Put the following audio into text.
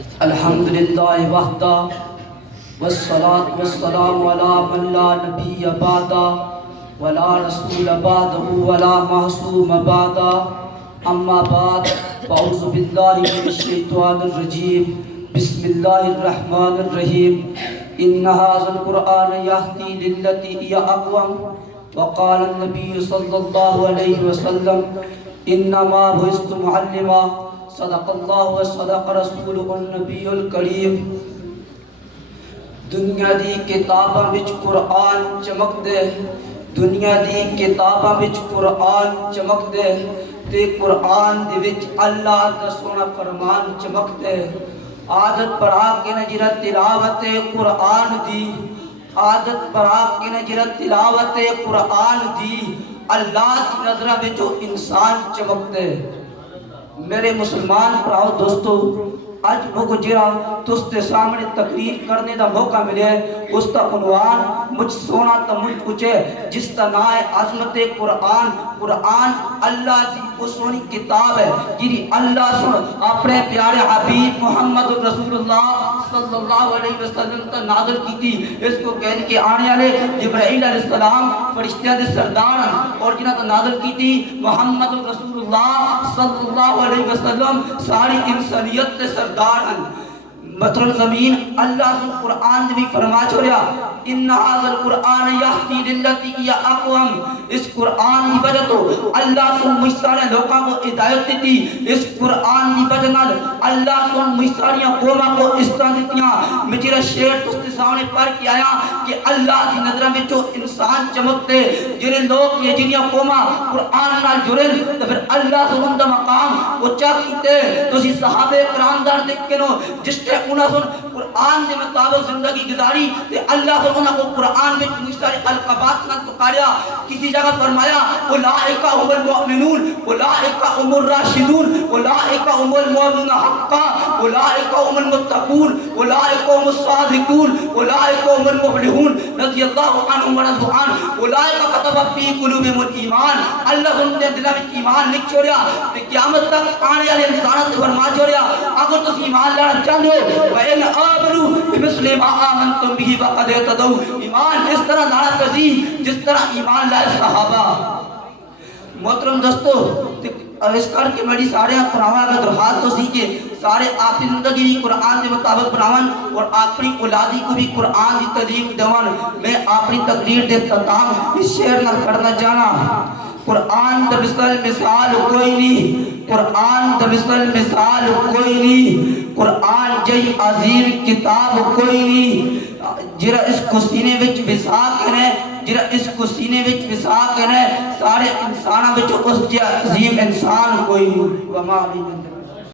الحمدللہ وحدہ والصلاة والسلام علی من لا نبی بعدہ ولا رسول بعدہ ولا معصوم بعدہ اما بعد فاعوذ باللہ من الشیطان الرجیم بسم اللہ الرحمن الرحیم ان ھذا القرآن یہدی للتی ہی اقوم وقال النبی صلی اللہ علیہ وسلم انما بعثت معلما صدق اللہ و صدق رسولہ النبی الکریم۔ دنیا دی کتاباں وچ قرآن چمک دے، دنیا دی کتاباں وچ قرآن چمک دے تے قرآن دے وچ اللہ دا سونا فرمان چمک دے۔ عادت پر آ کے نجرہ تلاوت قرآن دی، عادت پر آ کے نجرہ تلاوت قرآن دی، اللہ کی نظرہ وچ انسان چمک دے۔ میرے مسلمان پراؤ دوستو، آج بھوکو جرا تستے سامنے تقریر کرنے دا موقع ملے، اس تا عنوان مجھ سونا تا ملک کچھے جس تا نائے عظمت قرآن۔ قرآن اللہ دی وہ سونی کتاب ہے جنہی اللہ سن اپنے پیارے حبیب محمد رسول اللہ صلی اللہ علیہ وسلم تا نازل کی تھی۔ اس کو کہنے کے آنے والے جبرائیل علیہ السلام فرشتیاں دے سردار اور جنہاں تا نازل کی تھی محمد رسول اللہ صلی اللہ علیہ وسلم ساری انسانیت دے سردار ہیں۔ مطرل زمین اللہ سن قرآن بھی فرما چھوڑیا ان ھذا القرآن یہدی للتی ہی اقوم۔ اس قرآن کی وجہ تو اللہ سن مجھ سارے لوگوں کو ہدایت دیتی، اس قرآن کی وجہ نال اللہ سن مجھ ساری قوموں کو اصلاح دیتیاں۔ مجھے شعر تستے سامنے پڑھ کے آیا کہ اللہ کی نظر میں جو انسان چمکتے جنہیں لوگ یہ جنہیں قوماں قرآن نال جڑن تو پھر اللہ سن اندہ مقام اچھا کیتے تو اسی صحابہ کرام دار دیکھ کے نو جس تے انہاں سن قرآن دے مطابق زندگی گزاری تے اللہ سن انہاں کو قرآن میں مشتری القبات نہ پکاریا۔ کسی جگہ فرمایا اولئک هم المؤمنون اولئک هم الراشدون اولئک هم المؤمنون حقا اولئک هم المتقون اولئک هم الصادقون اولئک هم المفلحون رضی اللہ عنہم ورضوا عنہ اولئک کتب فی قلوبہم الایمان۔ اللہ ان کے دلوں میں ایمان لکھ چھوڑیا تے قیامت تک آنے والے انسانوں سے فرما چھوڑیا اگر تسی ایمان لانا چاہتے ہو وَإِنْ آمَنُوا بِمِثْلِ مَا آمَنْتُمْ بِهِ فَقَدْ اهْتَدَوْا۔ ایمان اس طرح لانا پسی جس طرح ایمان لائے صحابہ۔ محترم دوستو، اس کر کے میری سارے پراواں کا درخواست تو سی کہ سارے آپ زندگی بھی قرآن کے مطابق بناون اور اپنی اولادی کو بھی قرآن کی تعلیم دیون۔ میں اپنی تقریر دے اختتام اس شعر نہ کرنا چاہنا۔ قرآن دا مثال کوئی نہیں، قرآن دا مثال کوئی نہیں، قرآن جئی عظیم کتاب کوئی نہیں۔ جرا اس کو سینے وچ وسا کرے، جرا اس کو سینے وچ وسا کرے، سارے انساناں وچ اس جا عظیم انسان کوئی نہیں۔ وما علی